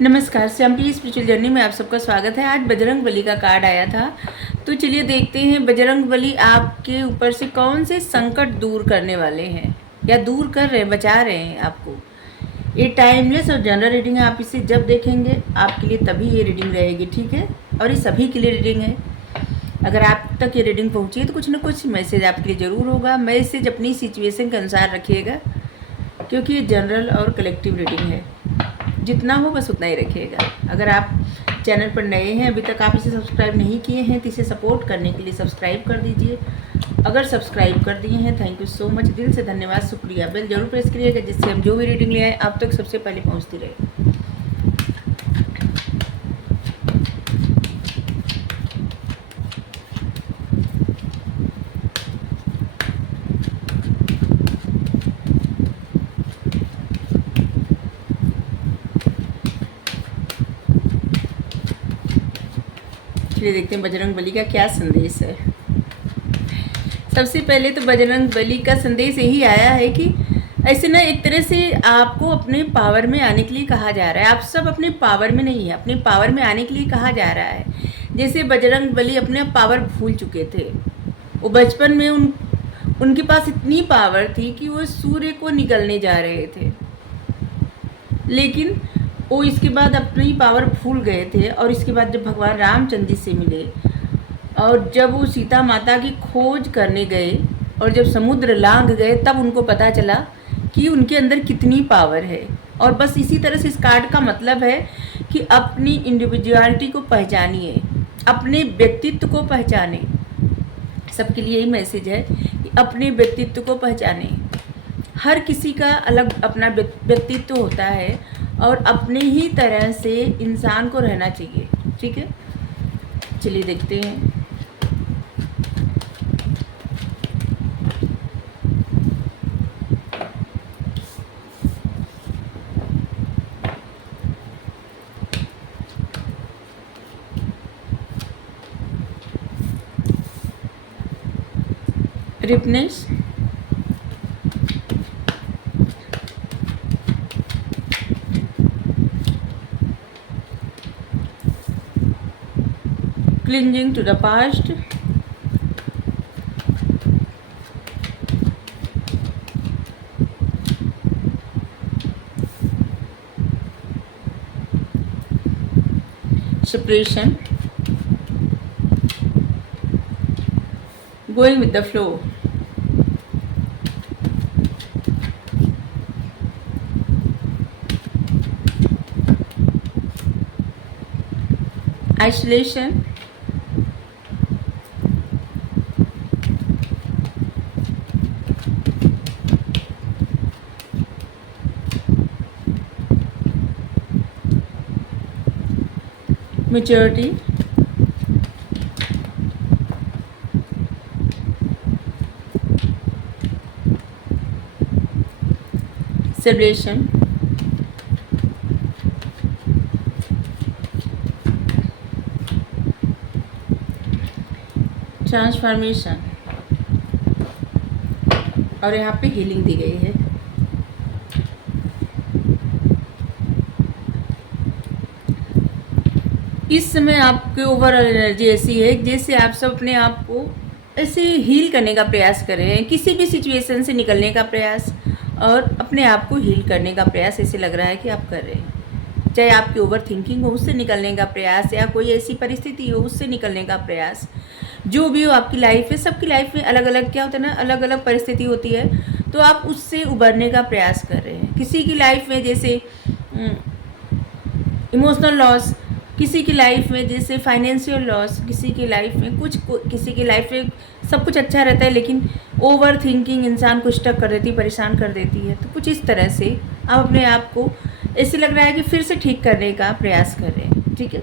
नमस्कार, श्यामली spiritual journey में आप सबका स्वागत है। आज बजरंग बली का कार्ड आया था, तो चलिए देखते हैं बजरंग बली आपके ऊपर से कौन से संकट दूर करने वाले हैं या दूर कर रहे हैं, बचा रहे हैं आपको। ये टाइमलेस और जनरल रीडिंग है। आप इसे जब देखेंगे आपके लिए तभी ये रीडिंग रहेगी, ठीक है। और ये सभी के लिए रीडिंग है। अगर आप तक ये रीडिंग पहुँची है तो कुछ ना कुछ मैसेज आपके लिए ज़रूर होगा। मैसेज अपनी सिचुएशन के अनुसार रखिएगा, क्योंकि ये जनरल और कलेक्टिव रीडिंग है। जितना हो बस उतना ही रखिएगा। अगर आप चैनल पर नए हैं, अभी तक आप इसे सब्सक्राइब नहीं किए हैं, तो इसे सपोर्ट करने के लिए सब्सक्राइब कर दीजिए। अगर सब्सक्राइब कर दिए हैं, थैंक यू सो मच, दिल से धन्यवाद, शुक्रिया। बेल जरूर प्रेस करिएगा, जिससे हम जो भी रीडिंग ले आए आप तक सबसे पहले पहुंचती रहे। चलिए देखते हैं बजरंग बली का क्या संदेश है। सबसे पहले तो बजरंग बली का संदेश यही आया है कि ऐसे ना एक तरह से आपको अपने पावर में आने के लिए कहा जा रहा है। आप सब अपने पावर में नहीं है, अपने पावर में आने के लिए कहा जा रहा है। जैसे बजरंग बली अपने पावर भूल चुके थे। वो बचपन में उनके पास इतनी पावर थी कि वो सूर्य को निकलने जा रहे थे, लेकिन वो इसके बाद अपनी पावर भूल गए थे। और इसके बाद जब भगवान रामचंद्र जी से मिले और जब वो सीता माता की खोज करने गए और जब समुद्र लांघ गए, तब उनको पता चला कि उनके अंदर कितनी पावर है। और बस इसी तरह से इस कार्ड का मतलब है कि अपनी इंडिविजुअलिटी को पहचानिए, अपने व्यक्तित्व को पहचाने। सबके लिए यही मैसेज है कि अपने व्यक्तित्व को पहचाने। हर किसी का अलग अपना व्यक्तित्व होता है और अपने ही तरह से इंसान को रहना चाहिए, ठीक है। चलिए देखते हैं। रिपनेस, clinging to the past, separation, going with the flow, isolation, maturity, celebration, transformation, और यहाँ पे हीलिंग दी गई है। इस समय आपके ओवरऑल एनर्जी ऐसी है जैसे आप सब अपने आप को ऐसे हील करने का प्रयास कर रहे हैं, किसी भी सिचुएशन से निकलने का प्रयास और अपने आप को हील करने का प्रयास ऐसे लग रहा है कि आप कर रहे हैं। चाहे आपकी ओवर थिंकिंग हो, उससे निकलने का प्रयास, या कोई ऐसी परिस्थिति हो, उससे निकलने का प्रयास। जो भी हो आपकी लाइफ है, सबकी लाइफ में अलग अलग क्या होता है ना, अलग अलग परिस्थिति होती है, तो आप उससे उबरने का प्रयास कर रहे हैं। किसी की लाइफ में जैसे इमोशनल लॉस, किसी की लाइफ में जैसे फाइनेंशियल लॉस, किसी की लाइफ में किसी की लाइफ में सब कुछ अच्छा रहता है, लेकिन ओवर थिंकिंग इंसान को स्टक कर देती है, परेशान कर देती है। तो कुछ इस तरह से आप अपने आप को ऐसे लग रहा है कि फिर से ठीक करने का प्रयास कर रहे हैं, ठीक है।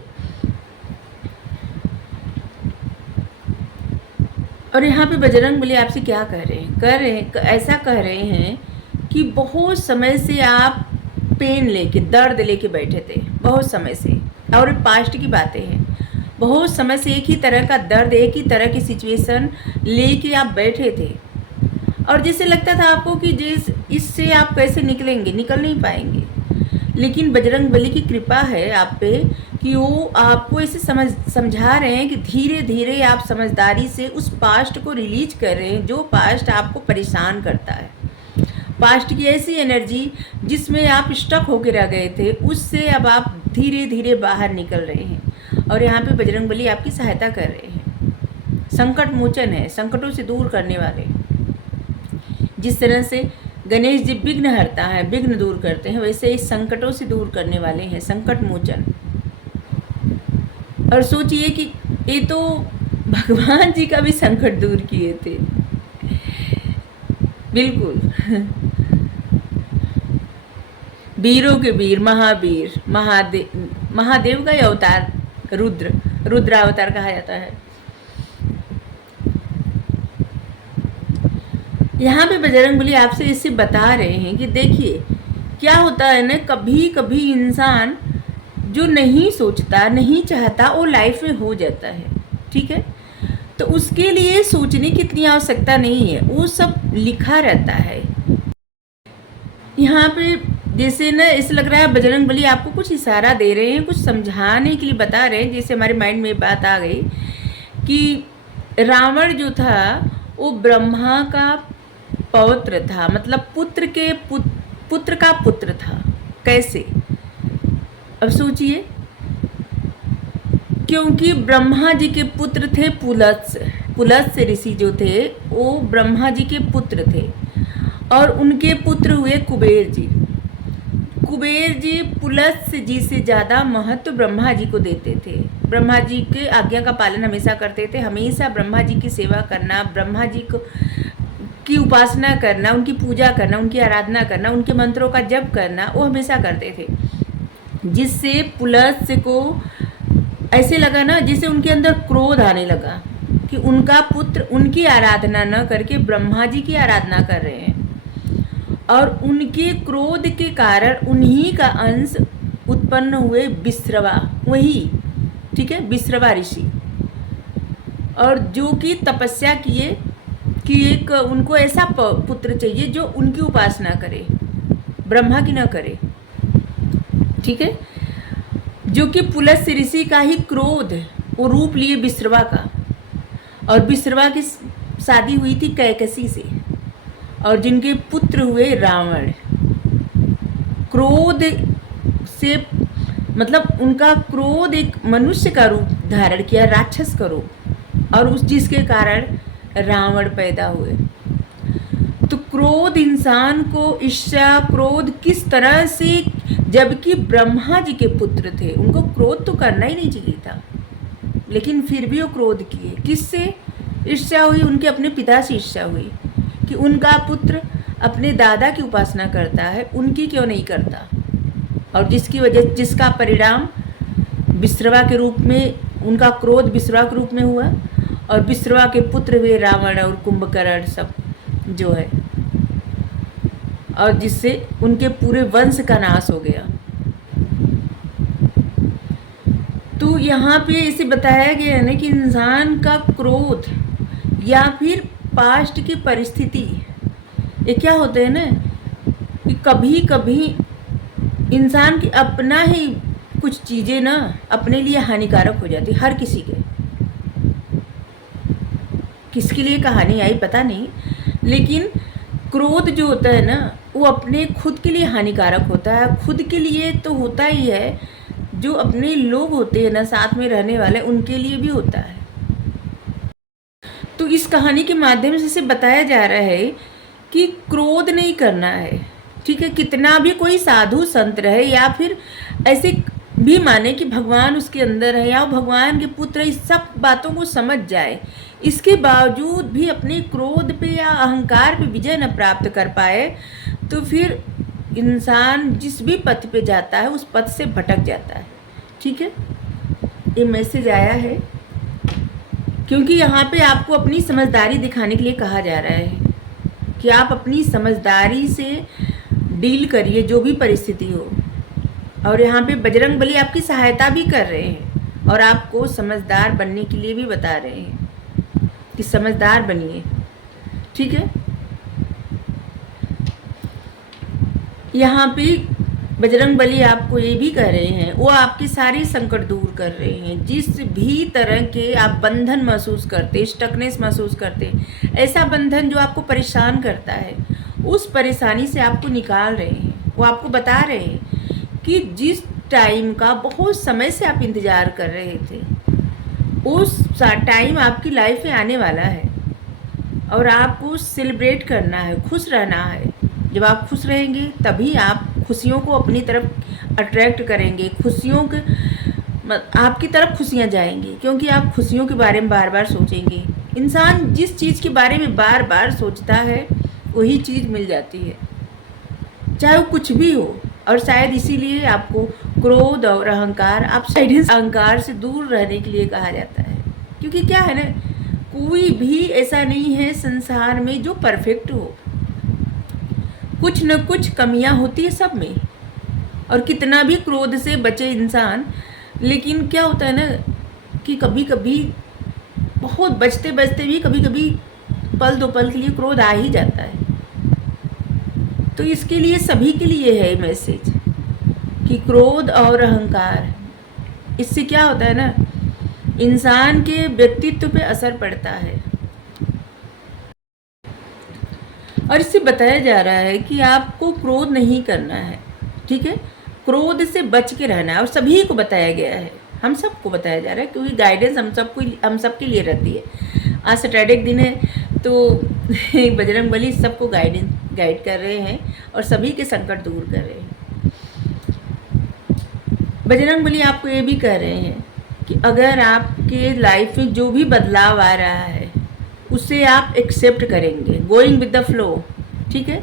और यहाँ पे बजरंग बली आपसे क्या ऐसा कह रहे हैं कि बहुत समय से आप पेन लेके, दर्द लेके बैठे थे, बहुत समय से। और पास्ट की बातें हैं, बहुत समय से एक ही तरह का दर्द, एक ही तरह की सिचुएशन लेके आप बैठे थे। और जैसे लगता था आपको कि इससे आप कैसे निकलेंगे, निकल नहीं पाएंगे। लेकिन बजरंग बली की कृपा है आप पे कि वो आपको ऐसे समझा रहे हैं कि धीरे धीरे आप समझदारी से उस पास्ट को रिलीज कर रहे हैं जो पास्ट आपको परेशान करता है। पास्ट की ऐसी एनर्जी जिसमें आप स्टक होकर रह गए थे, उससे अब आप धीरे धीरे बाहर निकल रहे हैं और यहाँ पे बजरंग बली आपकी सहायता कर रहे हैं। संकट मोचन है, संकटों से दूर करने वाले। जिस तरह से गणेश जी विघ्न हरता है, विघ्न दूर करते हैं, वैसे इस संकटों से दूर करने वाले हैं, संकट मोचन। और सोचिए कि ये तो भगवान जी का भी संकट दूर किए थे, बिल्कुल। वीरों के वीर, महावीर, महादेव का ही अवतार रुद्रावतार कहा जाता है। यहाँ पे बजरंगबली आपसे इससे बता रहे हैं कि देखिए क्या होता है ना, कभी कभी इंसान जो नहीं सोचता, नहीं चाहता, वो लाइफ में हो जाता है, ठीक है। तो उसके लिए सोचने की इतनी आवश्यकता नहीं है, वो सब लिखा रहता है। यहाँ पे जैसे ना ऐसा लग रहा है बजरंगबली आपको कुछ इशारा दे रहे हैं, कुछ समझाने के लिए बता रहे हैं। जैसे हमारे माइंड में बात आ गई कि रावण जो था वो ब्रह्मा का पौत्र था, मतलब पुत्र का पुत्र था। कैसे? अब सोचिए, क्योंकि ब्रह्मा जी के पुत्र थे पुलत्स्य ऋषि जो थे वो ब्रह्मा जी के पुत्र थे और उनके पुत्र हुए कुबेर जी। कुबेर जी पुलत्स्य जी से ज़्यादा महत्व ब्रह्मा जी को देते थे। ब्रह्मा जी के आज्ञा का पालन हमेशा करते थे, हमेशा ब्रह्मा जी की सेवा करना, ब्रह्मा जी को की उपासना करना, उनकी पूजा करना, उनकी आराधना करना, उनके मंत्रों का जप करना, वो हमेशा करते थे। जिससे पुलत्स्य को ऐसे लगा ना, जैसे उनके अंदर क्रोध आने लगा कि उनका पुत्र उनकी आराधना न करके ब्रह्मा जी की आराधना कर रहे हैं, और उनके क्रोध के कारण उन्हीं का अंश उत्पन्न हुए विश्रवा, वही, ठीक है, विश्रवा ऋषि, और जो कि तपस्या किए कि एक उनको ऐसा पुत्र चाहिए जो उनकी उपासना करे, ब्रह्मा की न करे, ठीक है। जो कि पुलत्स्य ऋषि का ही क्रोध वो रूप लिए विश्रवा का, और विश्रवा की शादी हुई थी कैकसी से, और जिनके पुत्र हुए रावण। क्रोध से मतलब उनका क्रोध एक मनुष्य का रूप धारण किया, राक्षस का रूप, और उस जिसके कारण रावण पैदा हुए। तो क्रोध इंसान को, ईर्ष्या, क्रोध किस तरह से, जबकि ब्रह्मा जी के पुत्र थे, उनको क्रोध तो करना ही नहीं चाहिए था, लेकिन फिर भी वो क्रोध किए। किससे ईर्ष्या हुई? उनके अपने पिता से ईर्ष्या हुई कि उनका पुत्र अपने दादा की उपासना करता है, उनकी क्यों नहीं करता, और जिसकी वजह, जिसका परिणाम विश्रवा के रूप में, उनका क्रोध विश्रवा के रूप में हुआ, और विश्रवा के पुत्र हुए रावण और कुंभकर्ण सब जो है, और जिससे उनके पूरे वंश का नाश हो गया। तो यहाँ पे इसे बताया गया है ना कि इंसान का क्रोध या फिर पास्ट की परिस्थिति, ये क्या होते हैं ना कि कभी कभी इंसान की अपना ही कुछ चीज़ें ना अपने लिए हानिकारक हो जाती, हर किसी के। किसके लिए कहानी आई पता नहीं, लेकिन क्रोध जो होता है ना वो अपने खुद के लिए हानिकारक होता है। खुद के लिए तो होता ही है, जो अपने लोग होते हैं ना साथ में रहने वाले, उनके लिए भी होता है। तो इस कहानी के माध्यम से इसे बताया जा रहा है कि क्रोध नहीं करना है, ठीक है। कितना भी कोई साधु संत रहे या फिर ऐसे भी माने कि भगवान उसके अंदर है या भगवान के पुत्र, इस सब बातों को समझ जाए, इसके बावजूद भी अपने क्रोध पे या अहंकार पे विजय न प्राप्त कर पाए, तो फिर इंसान जिस भी पथ पे जाता है उस पथ से भटक जाता है, ठीक है। ये मैसेज आया है क्योंकि यहाँ पे आपको अपनी समझदारी दिखाने के लिए कहा जा रहा है कि आप अपनी समझदारी से डील करिए जो भी परिस्थिति हो। और यहाँ पे बजरंग बली आपकी सहायता भी कर रहे हैं और आपको समझदार बनने के लिए भी बता रहे हैं कि समझदार बनिए, ठीक है। यहाँ पे बजरंग बली आपको ये भी कह रहे हैं, वो आपके सारे संकट दूर कर रहे हैं। जिस भी तरह के आप बंधन महसूस करते, स्टकनेस महसूस करते, ऐसा बंधन जो आपको परेशान करता है, उस परेशानी से आपको निकाल रहे हैं। वो आपको बता रहे हैं कि जिस टाइम का बहुत समय से आप इंतज़ार कर रहे थे, उस टाइम आपकी लाइफ में आने वाला है और आपको सेलिब्रेट करना है, खुश रहना है। जब आप खुश रहेंगे तभी आप खुशियों को अपनी तरफ अट्रैक्ट करेंगे, खुशियों के आपकी तरफ खुशियाँ जाएंगी, क्योंकि आप खुशियों के बारे में बार बार सोचेंगे। इंसान जिस चीज़ के बारे में बार बार सोचता है वही चीज़ मिल जाती है, चाहे वो कुछ भी हो। और शायद इसीलिए आपको क्रोध और अहंकार, आप साइलेंस अहंकार से दूर रहने के लिए कहा जाता है। क्योंकि क्या है ना, कोई भी ऐसा नहीं है संसार में जो परफेक्ट हो, कुछ न कुछ कमियां होती है सब में। और कितना भी क्रोध से बचे इंसान, लेकिन क्या होता है ना कि कभी कभी बहुत बचते बचते भी कभी कभी पल दो पल के लिए क्रोध आ ही जाता है। तो इसके लिए सभी के लिए है मैसेज कि क्रोध और अहंकार, इससे क्या होता है ना, इंसान के व्यक्तित्व पे असर पड़ता है। और इससे बताया जा रहा है कि आपको क्रोध नहीं करना है, ठीक है, क्रोध से बच के रहना है। और सभी को बताया गया है, हम सबको बताया जा रहा है, क्योंकि गाइडेंस हम सबके लिए रहती है। आज सैटरडे के दिन है तो बजरंग बली सबको गाइड कर रहे हैं और सभी के संकट दूर कर रहे हैं। बजरंग बली आपको ये भी कह रहे हैं कि अगर आपके लाइफ में जो भी बदलाव आ रहा है उसे आप एक्सेप्ट करेंगे, गोइंग विद द फ्लो, ठीक है,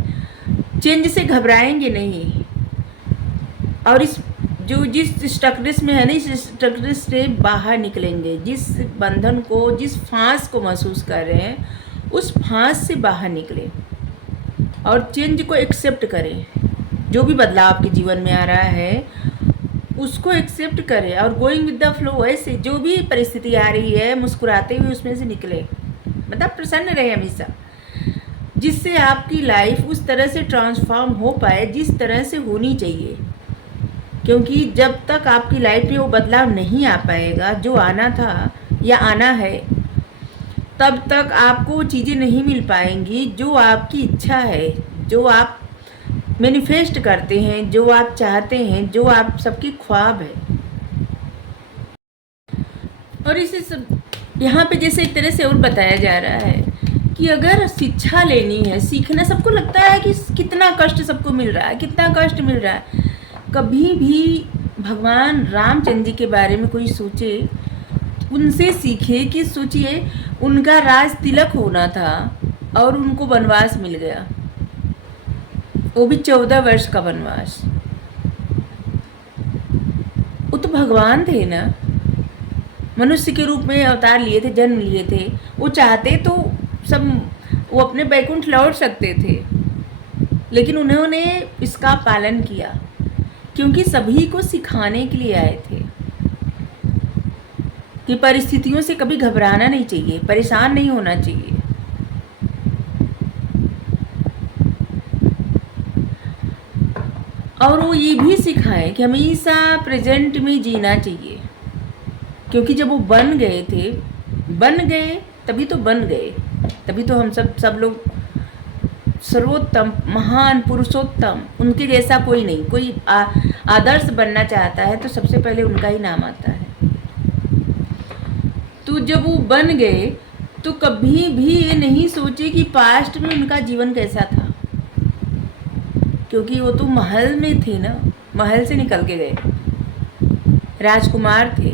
चेंज से घबराएंगे नहीं। और जिस स्टकनेस में है ना, इस स्टकनेस से बाहर निकलेंगे। जिस बंधन को, जिस फांस को महसूस कर रहे हैं, उस फांस से बाहर निकलें और चेंज को एक्सेप्ट करें। जो भी बदलाव आपके जीवन में आ रहा है उसको एक्सेप्ट करें और गोइंग विद द फ्लो, ऐसे जो भी परिस्थिति आ रही है मुस्कुराते हुए उसमें से निकले, मतलब प्रसन्न रहे हमेशा, जिससे आपकी लाइफ उस तरह से ट्रांसफॉर्म हो पाए जिस तरह से होनी चाहिए। क्योंकि जब तक आपकी लाइफ में वो बदलाव नहीं आ पाएगा जो आना था या आना है, तब तक आपको चीज़ें नहीं मिल पाएंगी जो आपकी इच्छा है, जो आप मैनिफेस्ट करते हैं, जो आप चाहते हैं, जो आप सबकी ख्वाब है। और इसे सब यहाँ पे जैसे एक तरह से और बताया जा रहा है कि अगर शिक्षा लेनी है, सीखना, सबको लगता है कि कितना कष्ट सबको मिल रहा है, कितना कष्ट मिल रहा है। कभी भी भगवान रामचंद्र जी के बारे में कोई सोचे, उनसे सीखे कि सोचिए उनका राज तिलक होना था और उनको वनवास मिल गया, वो भी 14 वर्ष का वनवास। वो तो भगवान थे ना, मनुष्य के रूप में अवतार लिए थे, जन्म लिए थे। वो चाहते तो सब वो अपने बैकुंठ लौट सकते थे, लेकिन उन्होंने इसका पालन किया क्योंकि सभी को सिखाने के लिए आए थे कि परिस्थितियों से कभी घबराना नहीं चाहिए, परेशान नहीं होना चाहिए। और वो ये भी सिखाए कि हमेशा प्रेजेंट में जीना चाहिए, क्योंकि जब वो बन गए तभी तो बन गए, तभी तो हम सब लोग सर्वोत्तम, महान, पुरुषोत्तम, उनके जैसा कोई नहीं। कोई आदर्श बनना चाहता है तो सबसे पहले उनका ही नाम आता है। तो जब वो बन गए तो कभी भी ये नहीं सोचे कि पास्ट में उनका जीवन कैसा था, क्योंकि वो तो महल में थे ना, महल से निकल के गए, राजकुमार थे,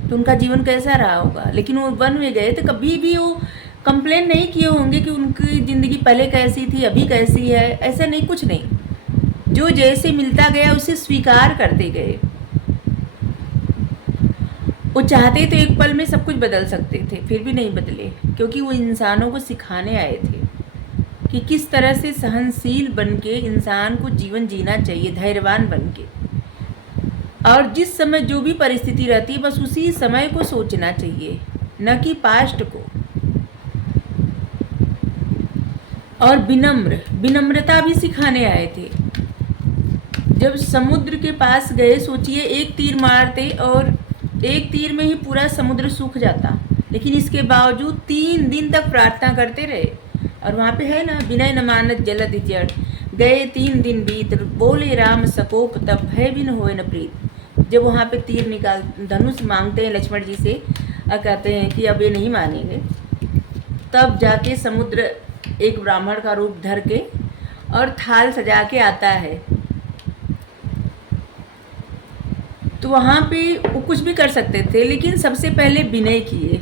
तो उनका जीवन कैसा रहा होगा। लेकिन वो वन में गए तो कभी भी वो कंप्लेन नहीं किए होंगे कि उनकी ज़िंदगी पहले कैसी थी, अभी कैसी है, ऐसा नहीं, कुछ नहीं। जो जैसे मिलता गया उसे स्वीकार करते गए। वो चाहते तो एक पल में सब कुछ बदल सकते थे, फिर भी नहीं बदले, क्योंकि वो इंसानों को सिखाने आए थे कि किस तरह से सहनशील बनके इंसान को जीवन जीना चाहिए, धैर्यवान बनके। और जिस समय जो भी परिस्थिति रहती है बस उसी समय को सोचना चाहिए, न कि पास्ट को। और विनम्रता भी सिखाने आए थे जब समुद्र के पास गए, सोचिए एक तीर मारते और एक तीर में ही पूरा समुद्र सूख जाता, लेकिन इसके बावजूद 3 दिन तक प्रार्थना करते रहे। और वहाँ पे है ना, विनय न मानत जलद जड़, गए 3 दिन बीत, बोले राम सकोप तब भय बिन होए न प्रीत। जब वहाँ पे तीर निकाल धनुष मांगते हैं लक्ष्मण जी से और कहते हैं कि अब ये नहीं मानेंगे, तब जाके समुद्र एक ब्राह्मण का रूप धर के और थाल सजा के आता है। तो वहाँ पे वो कुछ भी कर सकते थे, लेकिन सबसे पहले विनय किए,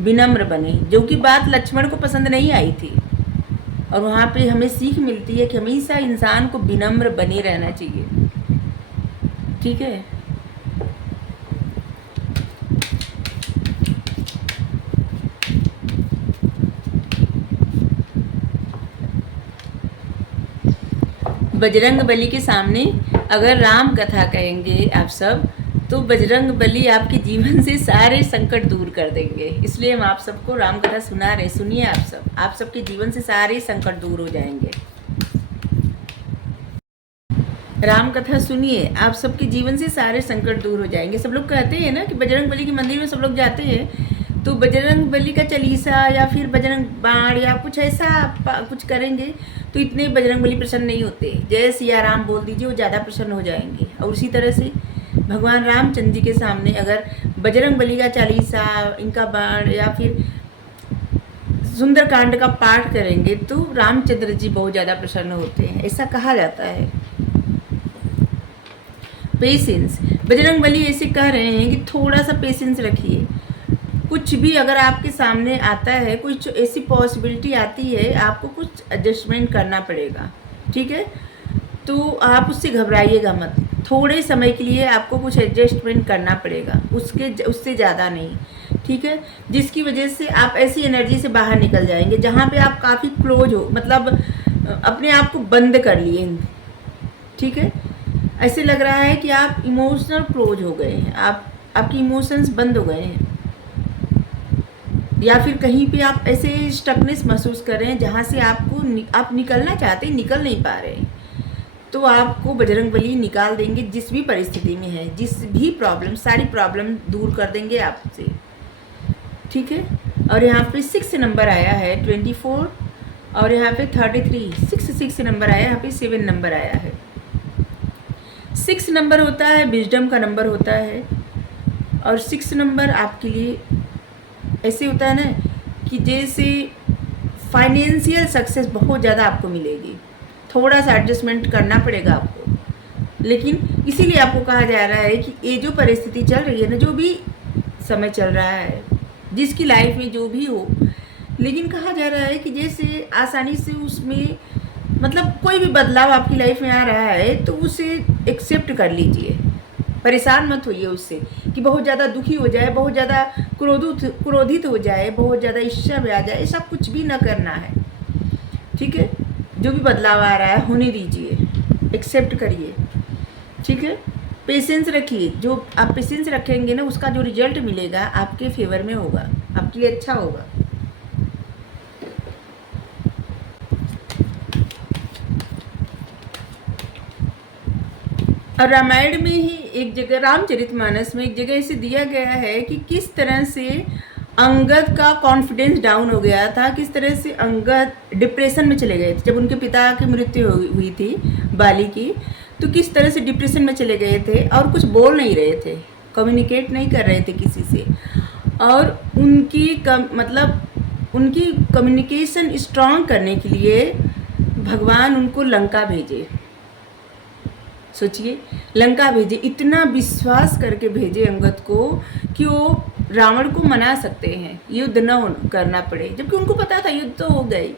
विनम्र बने, जो कि बात लक्ष्मण को पसंद नहीं आई थी। और वहाँ पे हमें सीख मिलती है कि हमेशा इंसान को विनम्र बने रहना चाहिए। ठीक है। बजरंग बली के सामने अगर राम कथा कहेंगे आप सब, तो बजरंग बली आपके जीवन से सारे संकट दूर कर देंगे। इसलिए हम आप सबको राम कथा सुना रहे, सुनिए आप सबके जीवन से सारे संकट दूर हो जाएंगे। राम कथा सुनिए, आप सबके जीवन से सारे संकट दूर हो जाएंगे। सब लोग कहते हैं ना कि बजरंग बली के मंदिर में सब लोग जाते हैं, तो बजरंग बली का चालीसा या फिर बजरंग बाण या कुछ ऐसा कुछ करेंगे तो इतने बजरंग बली प्रसन्न नहीं होते। जय सिया राम बोल दीजिए, वो ज़्यादा प्रसन्न हो जाएंगे। और उसी तरह से भगवान रामचंद्र जी के सामने अगर बजरंग बली का चालीसा, इनका बाण या फिर सुंदरकांड का पाठ करेंगे तो रामचंद्र जी बहुत ज़्यादा प्रसन्न होते हैं, ऐसा कहा जाता है। पेशेंस, बजरंग बली ऐसे कह रहे हैं कि थोड़ा सा पेशेंस रखिए। कुछ भी अगर आपके सामने आता है, कुछ ऐसी पॉसिबिलिटी आती है, आपको कुछ एडजस्टमेंट करना पड़ेगा। ठीक है, तो आप उससे घबराइएगा मत। थोड़े समय के लिए आपको कुछ एडजस्टमेंट करना पड़ेगा, उससे ज़्यादा नहीं। ठीक है, जिसकी वजह से आप ऐसी एनर्जी से बाहर निकल जाएंगे जहाँ पे आप काफ़ी क्लोज हो, मतलब अपने आप को बंद कर लिए। ठीक है, ऐसे लग रहा है कि आप इमोशनल क्लोज हो गए हैं, आपकी इमोशंस बंद हो गए हैं, या फिर कहीं पे आप ऐसे स्टकनेस महसूस कर रहे हैं जहाँ से आप निकलना चाहते हैं, निकल नहीं पा रहे हैं। तो आपको बजरंग बली निकाल देंगे, जिस भी परिस्थिति में है, जिस भी प्रॉब्लम, सारी प्रॉब्लम दूर कर देंगे आपसे। ठीक है, और यहाँ पे 6 नंबर आया है 24, और यहाँ पे 33, 6 नंबर आया, यहाँ पे 7 नंबर आया है। 6 नंबर होता है विजडम का नंबर होता है, और 6 नंबर आपके लिए ऐसे होता है ना कि जैसे फाइनेंशियल सक्सेस बहुत ज़्यादा आपको मिलेगी। थोड़ा सा एडजस्टमेंट करना पड़ेगा आपको, लेकिन इसीलिए आपको कहा जा रहा है कि ये जो परिस्थिति चल रही है ना, जो भी समय चल रहा है, जिसकी लाइफ में जो भी हो, लेकिन कहा जा रहा है कि जैसे आसानी से उसमें, मतलब कोई भी बदलाव आपकी लाइफ में आ रहा है तो उसे एक्सेप्ट कर लीजिए। परेशान मत होइए उससे कि बहुत ज़्यादा दुखी हो जाए, बहुत ज़्यादा क्रोधित हो जाए, बहुत ज़्यादा ईर्ष्या में आ जाए, ऐसा कुछ भी ना करना है। ठीक है, जो भी बदलाव आ रहा है होने दीजिए, एक्सेप्ट करिए। ठीक है, पेशेंस रखिए। जो आप पेशेंस रखेंगे ना, उसका जो रिजल्ट मिलेगा आपके फेवर में होगा, आपके लिए अच्छा होगा। और रामायण में ही एक जगह, रामचरितमानस में एक जगह ऐसे दिया गया है कि किस तरह से अंगद का कॉन्फिडेंस डाउन हो गया था, किस तरह से अंगद डिप्रेशन में चले गए थे जब उनके पिता की मृत्यु हुई थी बाली की। तो किस तरह से डिप्रेशन में चले गए थे और कुछ बोल नहीं रहे थे, कम्युनिकेट नहीं कर रहे थे किसी से, और उनकी कम्युनिकेशन स्ट्रांग करने के लिए भगवान उनको लंका भेजे। सोचिए, लंका भेजे, इतना विश्वास करके भेजे अंगद को कि वो रावण को मना सकते हैं, युद्ध न करना पड़े, जबकि उनको पता था युद्ध तो हो गई,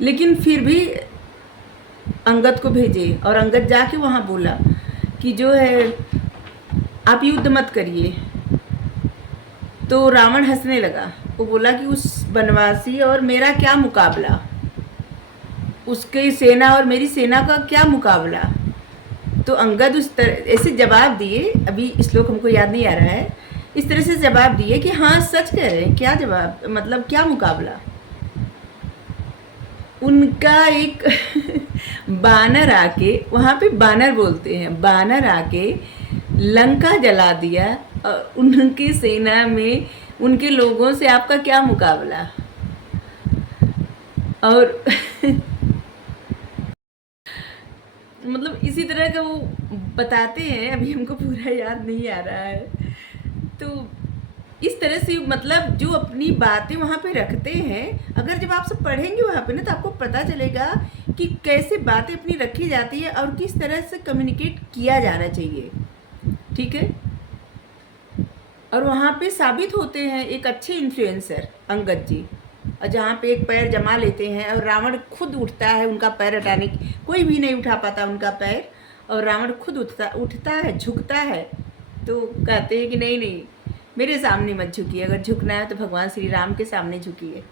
लेकिन फिर भी अंगद को भेजे। और अंगद जाके वहाँ बोला कि जो है आप युद्ध मत करिए। तो रावण हंसने लगा, वो बोला कि उस वनवासी और मेरा क्या मुकाबला, उसकी सेना और मेरी सेना का क्या मुकाबला। तो अंगद उस तरह ऐसे जवाब दिए, अभी श्लोक हमको याद नहीं आ रहा है, इस तरह से जवाब दिए कि हाँ सच कह रहे हैं, क्या जवाब, मतलब क्या मुकाबला। उनका एक बानर आके, वहाँ पे बानर बोलते हैं, बानर आके लंका जला दिया। उनकी सेना में उनके लोगों से आपका क्या मुकाबला। और मतलब इसी तरह का वो बताते हैं, अभी हमको पूरा याद नहीं आ रहा है। तो इस तरह से मतलब जो अपनी बातें वहाँ पे रखते हैं, अगर जब आप सब पढ़ेंगे वहाँ पे ना, तो आपको पता चलेगा कि कैसे बातें अपनी रखी जाती है और किस तरह से कम्युनिकेट किया जाना चाहिए। ठीक है। और वहाँ पे साबित होते हैं एक अच्छे इन्फ्लुएंसर अंगद जी, और जहाँ पे एक पैर जमा लेते हैं और रावण खुद उठता है उनका पैर हटाने की, कोई भी नहीं उठा पाता उनका पैर, और रावण खुद उठता है, झुकता है। तो कहते हैं कि नहीं नहीं, मेरे सामने मत झुकिए, अगर झुकना है तो भगवान श्री राम के सामने झुकिए।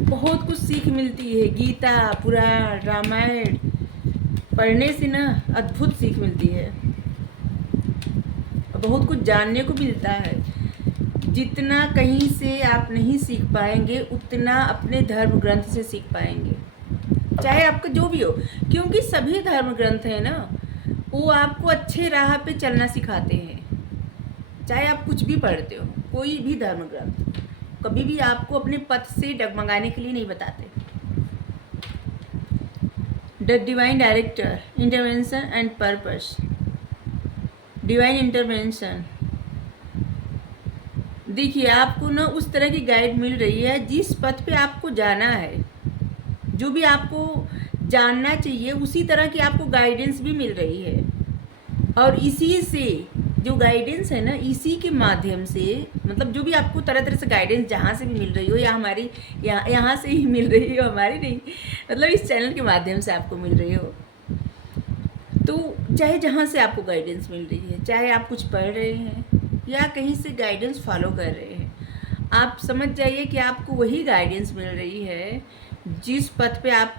बहुत कुछ सीख मिलती है, गीता, पुराण, रामायण पढ़ने से ना अद्भुत सीख मिलती है, बहुत कुछ जानने को मिलता है। जितना कहीं से आप नहीं सीख पाएंगे, उतना अपने धर्म ग्रंथ से सीख पाएंगे, चाहे आपका जो भी हो। क्योंकि सभी धर्म ग्रंथ हैं ना, वो आपको अच्छे राह पे चलना सिखाते हैं। चाहे आप कुछ भी पढ़ते हो, कोई भी धर्म ग्रंथ कभी भी आपको अपने पथ से डगमगाने के लिए नहीं बताते। The divine director, intervention and purpose, divine intervention. देखिए, आपको ना उस तरह की गाइड मिल रही है जिस पथ पे आपको जाना है, जो भी आपको जानना चाहिए उसी तरह की आपको गाइडेंस भी मिल रही है। और इसी से जो गाइडेंस है ना, इसी के माध्यम से, मतलब जो भी आपको तरह तरह से गाइडेंस जहाँ से भी मिल रही हो, या हमारी यहाँ से ही मिल रही हो, हमारी नहीं, मतलब इस चैनल के माध्यम से आपको मिल रही हो, तो चाहे जहाँ से आपको गाइडेंस मिल रही है, चाहे आप कुछ पढ़ रहे हैं या कहीं से गाइडेंस फॉलो कर रहे हैं, आप समझ जाइए कि आपको वही गाइडेंस मिल रही है जिस पथ पे आप,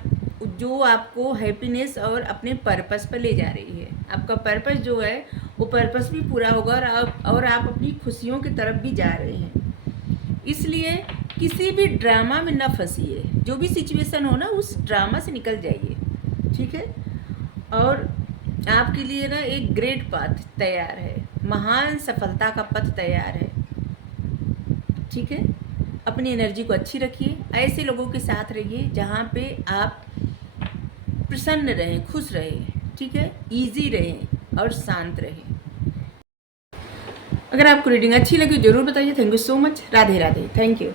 जो आपको हैप्पीनेस और अपने पर्पस पर ले जा रही है। आपका पर्पस जो है वो पर्पस भी पूरा होगा और आप अपनी खुशियों की तरफ भी जा रहे हैं। इसलिए किसी भी ड्रामा में ना फंसिए, जो भी सिचुएशन हो ना उस ड्रामा से निकल जाइए। ठीक है। और आपके लिए ना एक ग्रेट पाथ तैयार है, महान सफलता का पथ तैयार है। ठीक है। अपनी एनर्जी को अच्छी रखिए, ऐसे लोगों के साथ रहिए जहाँ पे आप प्रसन्न रहें, खुश रहें। ठीक है। इजी रहें और शांत रहें। अगर आपको रीडिंग अच्छी लगी जरूर बताइए। Thank you so much. Radhe Radhe. Thank you.